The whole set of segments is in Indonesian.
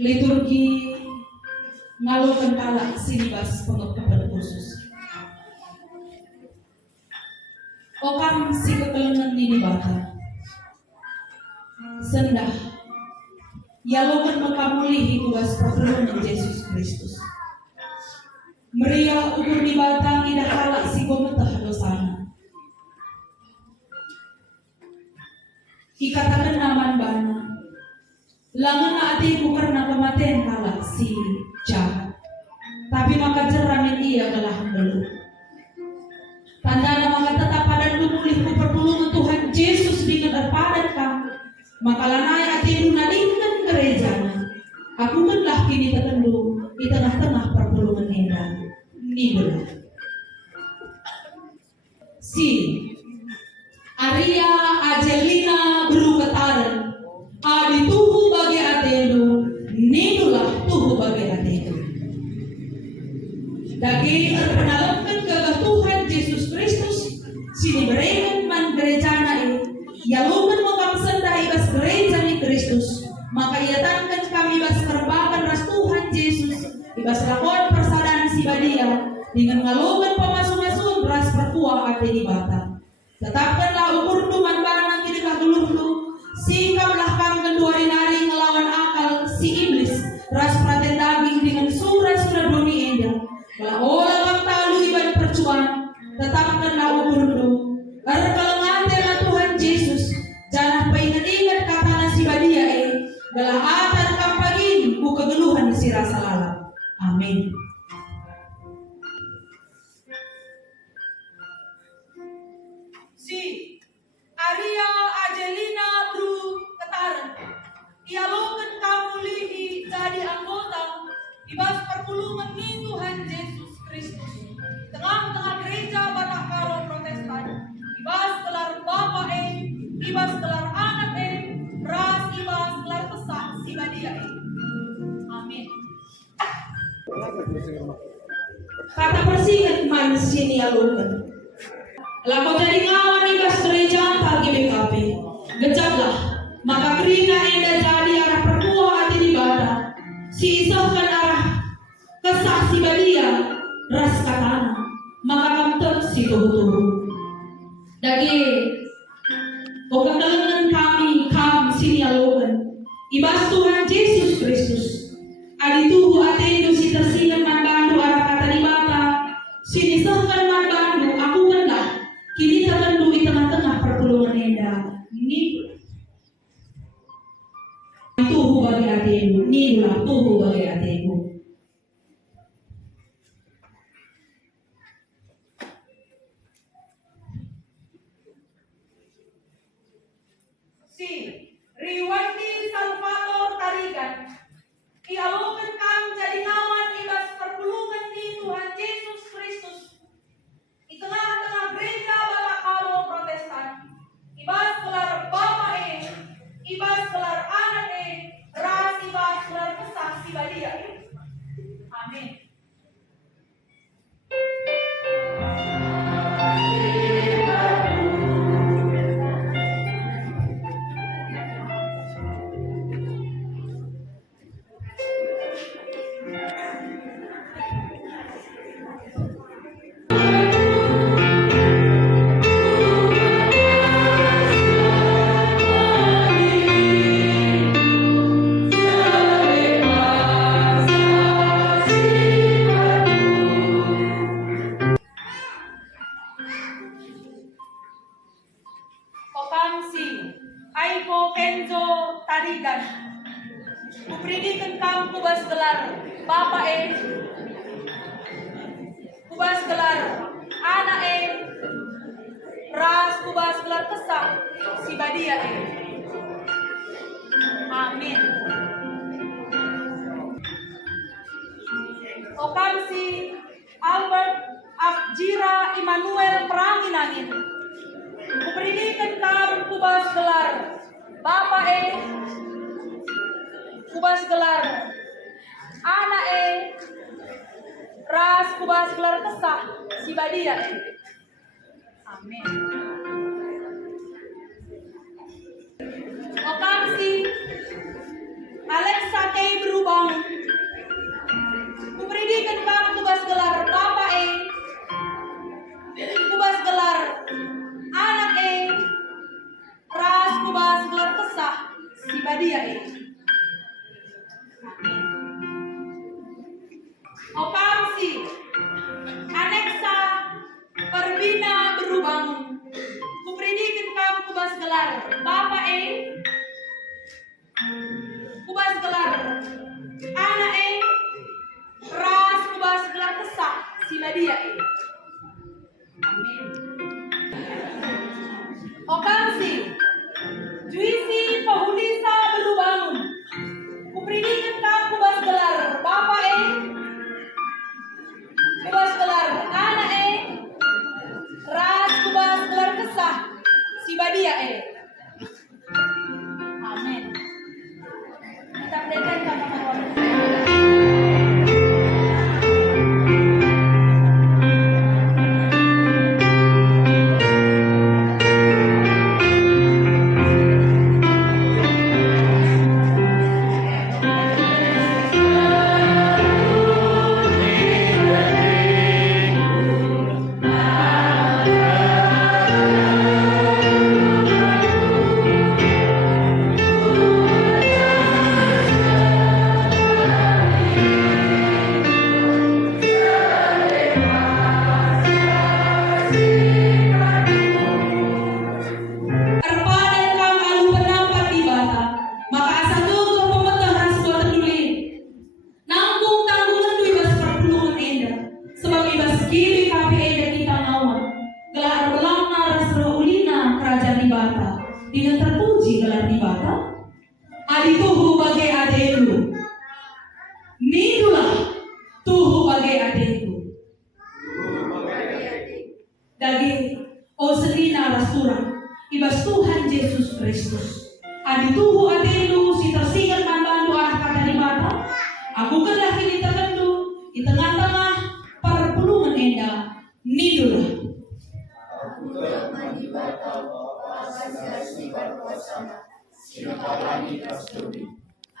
liturgi ngalokan talak sinibas pengetahuan khusus. Okam si kekelengan ini bata sendah yalokan makamulihi kuas pertolongan Yesus Kristus. Meriah ukur di batang ida halak si gometah dosana. Ikatakan aman bana langan atiku karena kematian kalak si jahat. Tapi maka jeramin ia gelahan belum. Tanda maka tetap pada lumulih pertolongan Tuhan Yesus dengan terpadat kamu. Maka lanai atiku nadingkan gerejana. Aku menlah kini tertendu di tengah-tengah pertolongan indah. Nibelah. Si Aria Ajelina berukataran. Adi tuhu bagi atenu. Nibelah tuhu bagi atenu. Dagi terpenalkan gagah Tuhan Yesus Kristus. Sini berengan man gerejana ini. Ya lumen makam sendah ibas gereja ni Kristus. Maka ia tangkan kami ibas terbakan ras Tuhan Yesus. Ibas lakon persadaan si badia. Dengan ngalumen pemasu-masuan ras perkuah ate di bata. Tetapkanlah ukur duman barang kini kagulurlu. Sikaplah kami kedua nari ngelawan akal si iblis. Ras praten daging dengan surah-surah doni endah. Kalau olah kang talu iban percuan. Tetapkanlah ukur du. Kalau ngantelah Tuhan Yesus. Jangan paingat-ingat kata si badia galahatan kang pagin buka geluhan si rasa lalap. Amin. Si Aria Ajelina Bru Ketaran ialokan kamu lihi jadi anggota ibas pertolongan ni Tuhan Yesus Kristus tengah-tengah gereja Batak Karo Protestan ibas gelar Bapa ibas gelar anak ras ibas gelar pesak si badia amin. Kata persingat man sini alukan lako jadi ngawan ibas gereja pagi BKP gejablah maka kerina enda jadi arah perkuah hati di bata si isahkan arah kesah si badia ras katana maka kamten si tuhu-tuhu dagi pokoknya kami sini alukan ibas Tuhan Yesus Kristus adi tuhu atendo si tersingat man bandu arah kata di bata sini sahkan man bandu aku kendak kini tertentu di tengah-tengah pertolongan enda ini tuhu bagi atemu inilah tuhu bagi atemu. Si Riwandi Salvador Tarigan ialokan kami jadi ngawan ibas pertolongan di Tuhan Yesus Kristus di tengah-tengah gereja Batak Karo Protestan ibas gelar Bapa ibas gelar anak ras ibas gelar pesak si badia amin. Aiko Kenzo Tarigan kupridikan kamu kubas gelar Bapa kubas gelar anak ras kubas gelar pesak si badia amin. Okam si Albert Afjira Immanuel Pranginangin kupridikan kamu kubas gelar Bapa kubas gelar anak ras kubas gelar kesah si badia amin. Okam si Alexa Kay Berubah Badia E. Okamsi Aneksa Perbina Berubang Kupredikin kamu kubas gelar Bapak E kubas gelar Anak E Ras kubas gelar Kesak si Badia E. Amin. Okamsi Juisi Pahulisa Berubang Kupredikin kamu kubas gelar Bapak E kubas gelar Anak E Ras kubas gelar Kesah si Badia E. Amin. Kita berikan tanggapan. Dengan terpuji gelar di bata, adi tuhu bagai adelu, nidulah tuhu bagai adelu, dagi o selina rastura, ibas Tuhan Yesus Kristus, adi tuhu adelu si tersingat manbandu anak kata di bata, aku kenlah kini terkendu di tengah-tengah perpulungan enda, nidulah.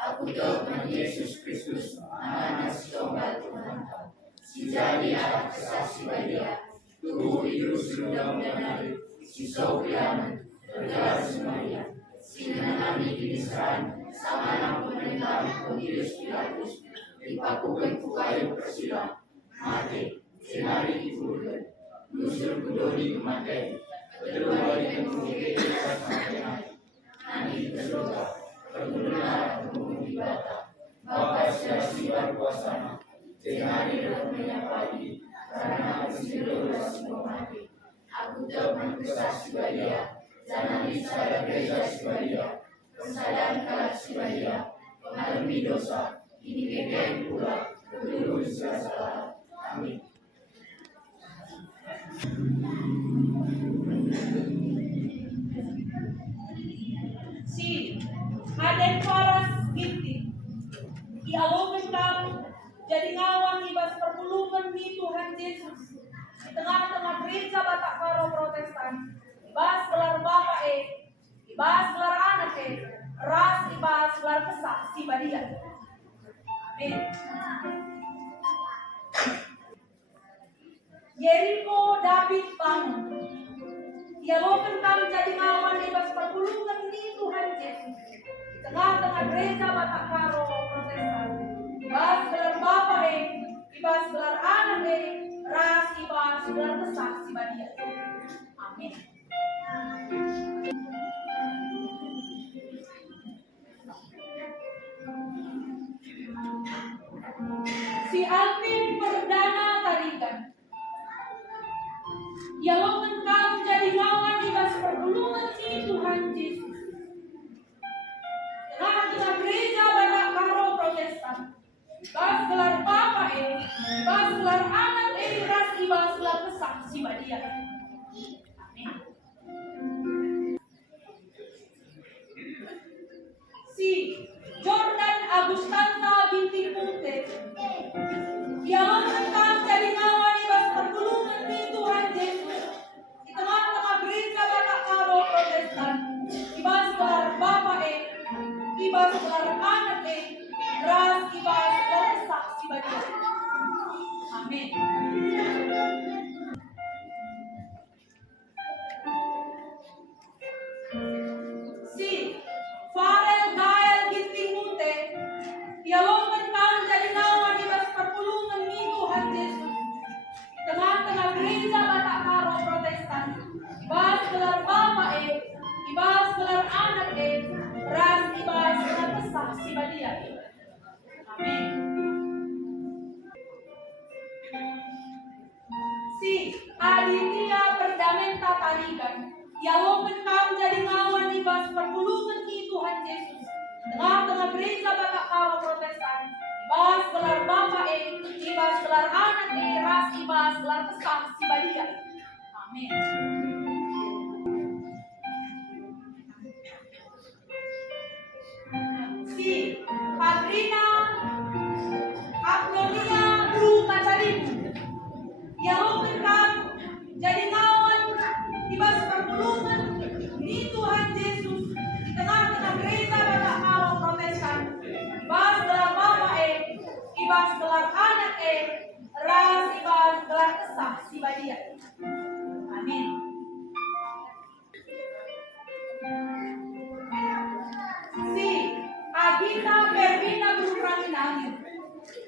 Aku Tuhan Yesus Kristus, anak tunggal Tuhan. Si jadi anak kesaksi Badia, tubuh hidup sudah mengenali, si Sofian, bergelar Maria, si menanami kinisaran, sama anak pemerintah Pontius Pilatus, dipakukan ku kayu persilang, mati, senari dikurban, lusur kudoni kematian, berbalikan kemungkinan ikhlas mati. Nani terdoa, perguruan umum di bata, Bapak siasi berkuasa, senari rohnya pagi, karena bersirulah semua mati. Aku Tuhan kesaksi Badia, jangan saya gereja Badia, kesadaran kalah Badia, mengalami dosa, ini kekayaan pula, berdulu salah. Amin. Si Aden Faras Ginti dialogkan kamu jadi ngawang ibas perpulungan di Tuhan Yesus di tengah-tengah gereja Batak Karo Protestan ibas gelar Bapak E ibas gelar Anak E Ras ibas gelar Kesak si Badia. Amin. Yeriko David Bangun dialogkan kamu jadi ngawang ibas perpulungan di Tuhan Yesus di tengah-tengah gereja Batak Karo Protestan ibas gelar Bapak E ibas gelar Anak E Ras ibas gelar Kesak si Badia. Amin. Si Alvin Perdana Tarikan dialogkan kamu jadi lawan ibas perpulungan di Tuhan Yesus tengah-tengah gereja Batak Karo Protestan ibas gelar Bapak E ibas gelar Anak E Ras ibas gelar Kesak si Badia. Amin. Si Jordan Agustanta binti Punte dialogkan kamu jadi lawan ibas perpulungan di Tuhan Yesus di tengah-tengah gereja Batak Karo Protestan ibas gelar Bapak E ibas gelar Anak E Ras ibas gelar Kesak si Badia. Amin. Si Farel gelar Bapa ibas gelar Anak ras ibas gelar kesaksi badia. Amin. Si Aditya Perdamenta Talikan, Yalokan kam jadi ngawan ibas perpulungan di Tuhan Yesus. Tengah-tengah gereja Batak Karo Protestan, ibas gelar Bapa ibas gelar Anak ras ibas gelar kesaksi badia. Amin. Si Padrina Agnolia Bru Kacaribu, Yalokan kam jadi ngawan ibas perpulungan di Tuhan Yesus di tengah-tengah gereja Batak Karo Protestan, ibas gelar Bapa ibas gelar Anak ras ibas gelar kesaksi badia. Amin. Si Agita Pervina Berpranginangin,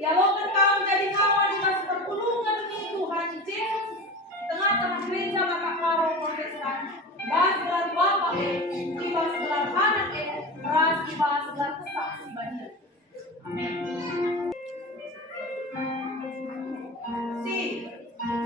Yalokan kam jadi ngawan ibas perpulungan di Tuhan Yesus di tengah-tengah gereja Batak Karo Protestan, ibas gelar Bapa ibas gelar Anak ras ibas gelar kesaksi badia. Amin. Si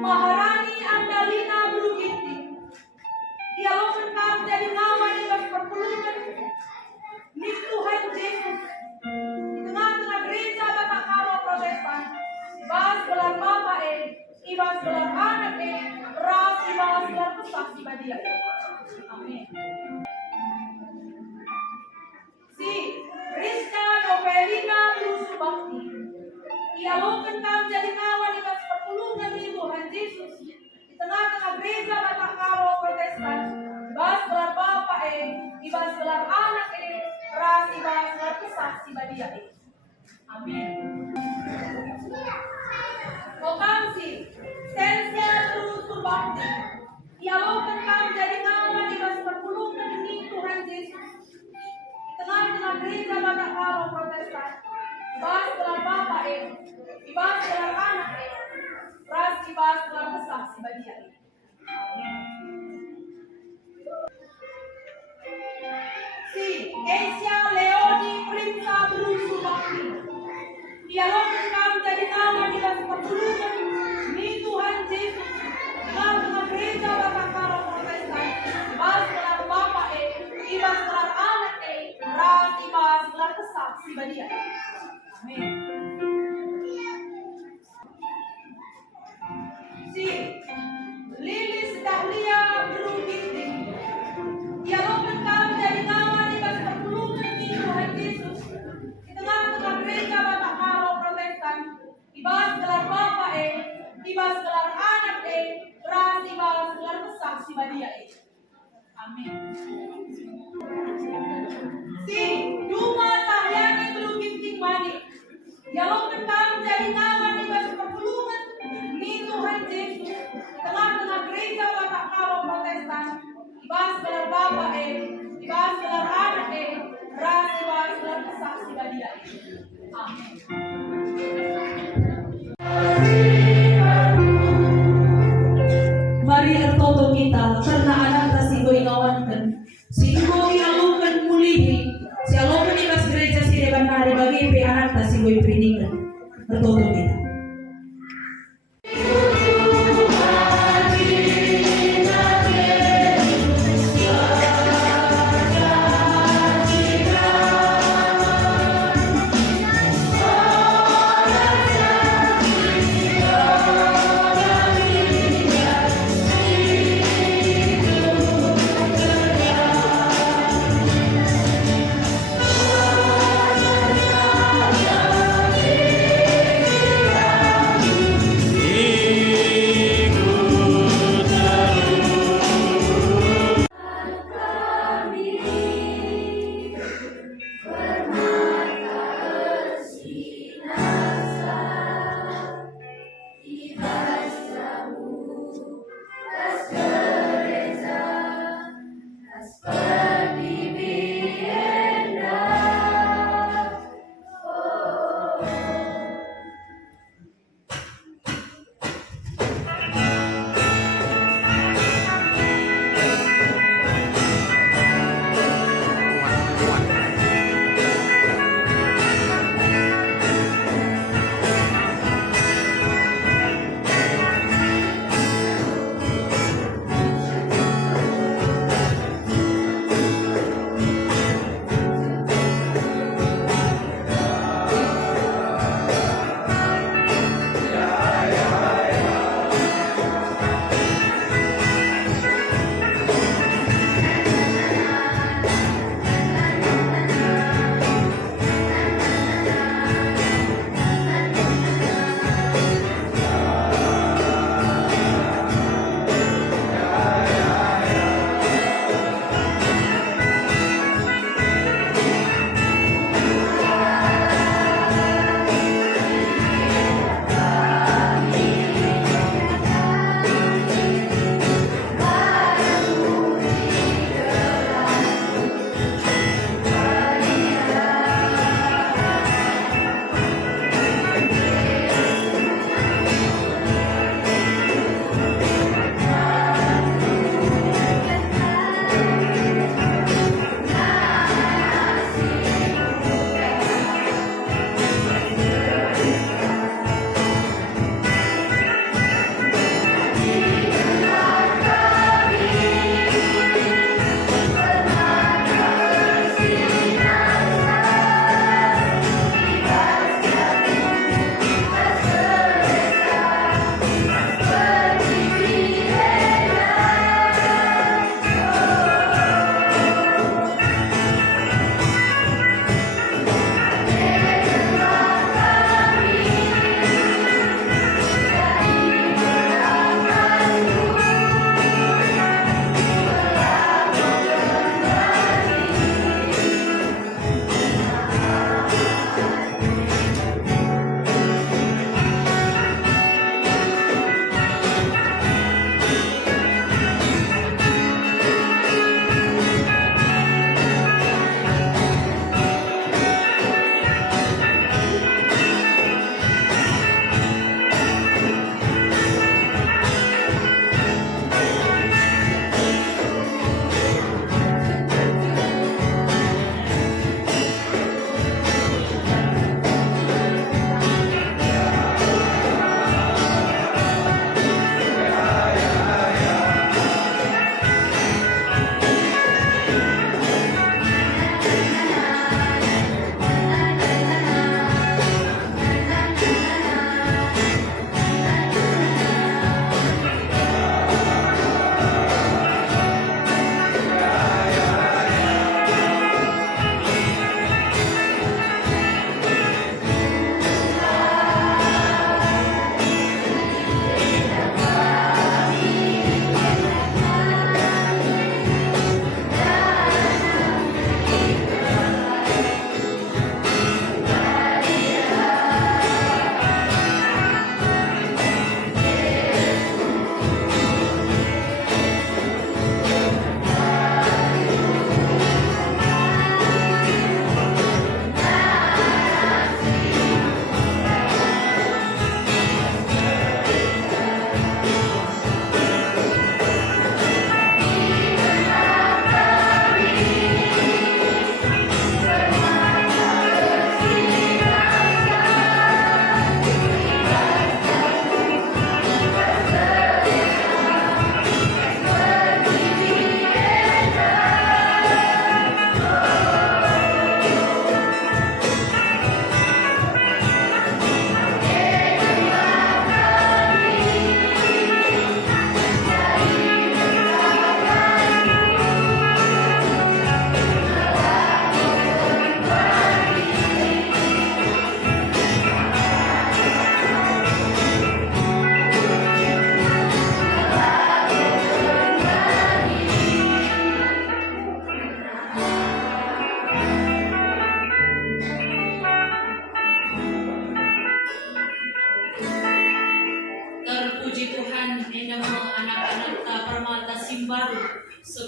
Maharani Andalina Bruginti, Yalokan kam jadi ngawan ibas perpulungan di Tuhan Yesus di tengah-tengah gereja Batak Karo Protestan, ibas gelar Bapa ibas gelar Anak ras ibas gelar kesaksi badia. Amin. Si Rizka Novelina Lusu Bakti, Yalokan kam jadi ngawan ibas perpulungan di Tuhan Yesus di tengah-tengah gereja Batak Karo Protestan, ibas gelar Bapa ibas gelar Anak ras ibas gelar kesaksi badia. Amin. Okamsi Sensia Lusu Bakti, Yalokan kam jadi ngawan ibas perpulungan di Tuhan Yesus di tengah-tengah gereja Batak Karo Protestan, ibas gelar Bapa ibas gelar Anak ras ibas gelar kesaksi badia. Amin. Si Asia Leoni Prinsa Brusu Bakti, Yalokan kam jadi ngawan ibas perpulungan di Tuhan Yesus di tengah-tengah gereja Batak Karo Protestan, ibas gelar Bapa ibas gelar Anak ras ibas gelar kesaksi badia. Amin. Si Lilis Dahlia Berubiti, Yalokan kam jadi ngawan ibas perpulungan di Tuhan Yesus di tengah-tengah gereja Batak Karo Protestan, ibas gelar Bapa ibas gelar Anak ras ibas gelar kesaksi badia. Amin. Si Duma Tahyani Berubiti Mani, Yalokan kam jadi ngawan ibas perpulungan di Tuhan Yesus di tengah-tengah gereja Batak Karo Protestan, ibas gelar Bapa ibas gelar Anak ras ibas gelar kesaksi badia. Amin. Mari ertoto kita karena anak tasigoy ngawankan, si Igoy alukan mulihi, si alukan ibas gereja si depan hari bagi pe anak tasigoy predikan. Ertoto kita.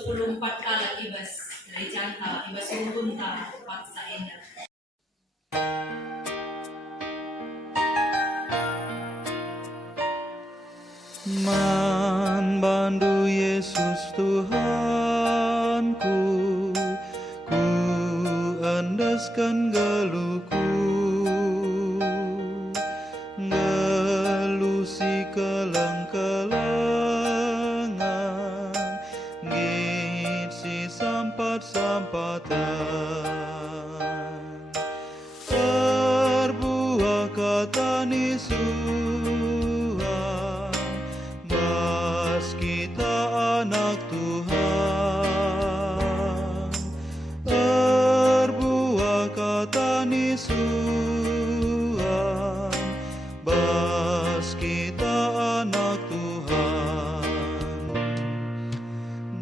24 kala ibas gerejanta, ibas rukunta, paksa ina. Manbandu Yesus Tuhanku, ku andaskan geluhku, gelusi kelang-kelangan, ngisi sampat-sampatan, terbuah kata nisuhan, bas kita anak Tuhan, terbuah kata nisuhan, bas kita anak Tuhan,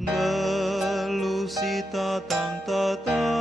gelusi tatang-tatang